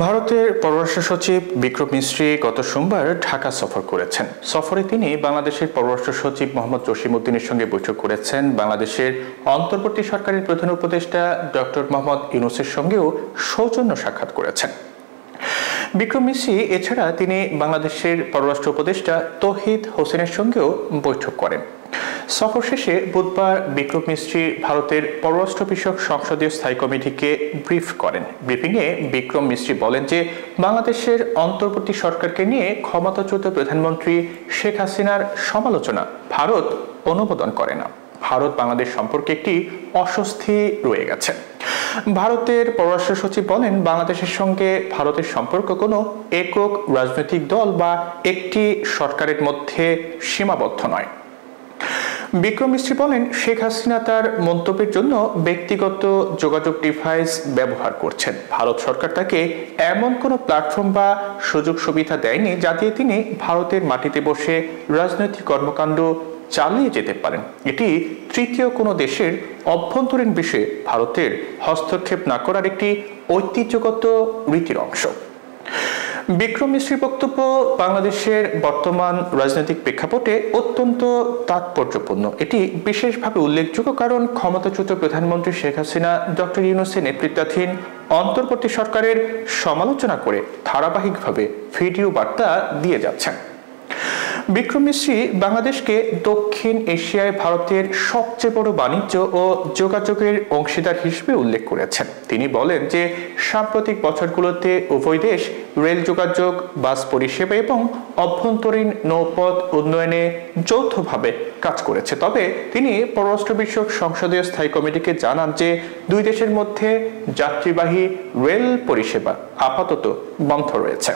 ভারতের পররাষ্ট্র সচিব বিক্রম মিস্রি গত সোমবার ঢাকা সফর করেছেন। সফরে তিনি বাংলাদেশের পররাষ্ট্র সচিব মোহাম্মদ জসিমউদ্দিনের সঙ্গে বৈঠক করেছেন। বাংলাদেশের অন্তর্বর্তী সরকারের প্রধান উপদেষ্টা ডক্টর মোহাম্মদ ইউনূসের সঙ্গেও সৌজন্য সাক্ষাৎ করেছেন। বিক্রম মিস্রি এছাড়া তিনি বাংলাদেশের পররাষ্ট্র উপদেষ্টা তৌহিদ হোসেনের সঙ্গেও বৈঠক করেন। সফর শেষে বুধবার বিক্রম মিস্রি ভারতের পররাষ্ট্র বিষয়ক সংসদীয় স্থায়ী কমিটিকে ব্রিফ করেন। ব্রিফিংয়ে বিক্রম মিস্রি বলেন যে বাংলাদেশের অন্তর্বর্তী সরকারকে নিয়ে ক্ষমতাচ্যুত প্রধানমন্ত্রী শেখ হাসিনার সমালোচনা ভারত অনুমোদন করে না। ভারত বাংলাদেশ সম্পর্কে একটি অস্বস্তি রয়ে গেছে। ভারতের পররাষ্ট্র সচিব বলেন, বাংলাদেশের সঙ্গে ভারতের সম্পর্ক কোনো একক রাজনৈতিক দল বা একটি সরকারের মধ্যে সীমাবদ্ধ নয়। বিক্রম মিস্রি বলেন, শেখ হাসিনা তার মন্তব্যের জন্য ব্যক্তিগত যোগাযোগ ডিভাইস ব্যবহার করছেন। ভারত সরকার তাকে এমন কোনো প্ল্যাটফর্ম বা সুযোগ সুবিধা দেয়নি যা দিয়ে তিনি ভারতের মাটিতে বসে রাজনৈতিক কর্মকাণ্ড চালিয়ে যেতে পারেন। এটি তৃতীয় কোনো দেশের অভ্যন্তরীণ বিষয়ে ভারতের হস্তক্ষেপ না করার একটি ঐতিহ্যগত রীতির অংশ। বিক্রম মিস্রির বক্তব্য বাংলাদেশের বর্তমান রাজনৈতিক প্রেক্ষাপটে অত্যন্ত তাৎপর্যপূর্ণ। এটি বিশেষভাবে উল্লেখযোগ্য কারণ ক্ষমতাচ্যুত প্রধানমন্ত্রী শেখ হাসিনা ডক্টর ইউনূসের নেতৃত্বাধীন অন্তর্বর্তী সরকারের সমালোচনা করে ধারাবাহিকভাবে ভিডিও বার্তা দিয়ে যাচ্ছেন। বিক্রম মিস্রি বাংলাদেশকে দক্ষিণ এশিয়ায় ভারতের সবচেয়ে বড় বাণিজ্য ও যোগাযোগের অংশীদার হিসেবে উল্লেখ করেছেন। তিনি বলেন যে সাম্প্রতিক বছরগুলোতে উভয় দেশ রেল যোগাযোগ, বাস পরিষেবা এবং অভ্যন্তরীণ নৌপথ উন্নয়নে যৌথভাবে কাজ করেছে। তবে তিনি পররাষ্ট্র বিষয়ক সংসদীয় স্থায়ী কমিটিকে জানান যে দুই দেশের মধ্যে যাত্রীবাহী রেল পরিষেবা আপাতত বন্ধ রয়েছে।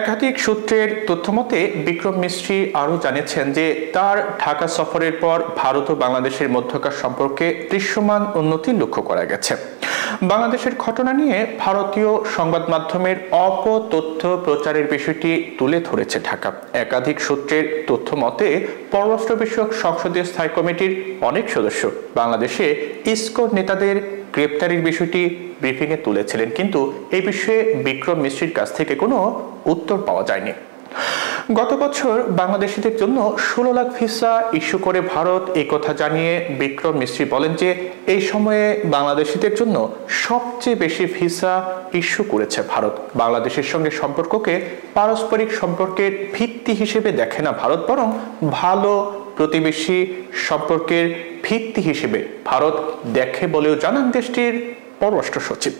একাধিক সূত্রের তথ্যমতে বিক্রম মিস্রি আরও জানিয়েছেন যে তার ঢাকা সফরের পর ভারত ও বাংলাদেশের মধ্যকার সম্পর্কে দৃশ্যমান উন্নতি লক্ষ্য করা গেছে। বাংলাদেশের ঘটনা নিয়ে ভারতীয় সংবাদ মাধ্যমের অপতথ্য প্রচারের বিষয়টি তুলে ধরেছে ঢাকা। একাধিক সূত্রের তথ্য মতে পররাষ্ট্র বিষয়ক সংসদীয় স্থায়ী কমিটির অনেক সদস্য বাংলাদেশে ইসকন নেতাদের গ্রেপ্তারির বিষয়টি ব্রিফিংয়ে তুলেছিলেন, কিন্তু এই বিষয়ে বিক্রম মিস্রির কাছ থেকে কোনো উত্তর পাওয়া যায়নি। গত বছর বাংলাদেশিদের জন্য 16 লাখ ভিসা ইস্যু করে ভারত, এই কথা জানিয়ে বিক্রম মিস্রি বলেন যে এই সময়ে বাংলাদেশিদের জন্য সবচেয়ে বেশি ভিসা ইস্যু করেছে ভারত। বাংলাদেশের সঙ্গে সম্পর্ককে পারস্পরিক সম্পর্কের ভিত্তি হিসেবে দেখে না ভারত, বরং ভালো প্রতিবেশী সম্পর্কের ভিত্তি হিসেবে ভারত দেখে বলেও জানান দেশটির পররাষ্ট্র সচিব।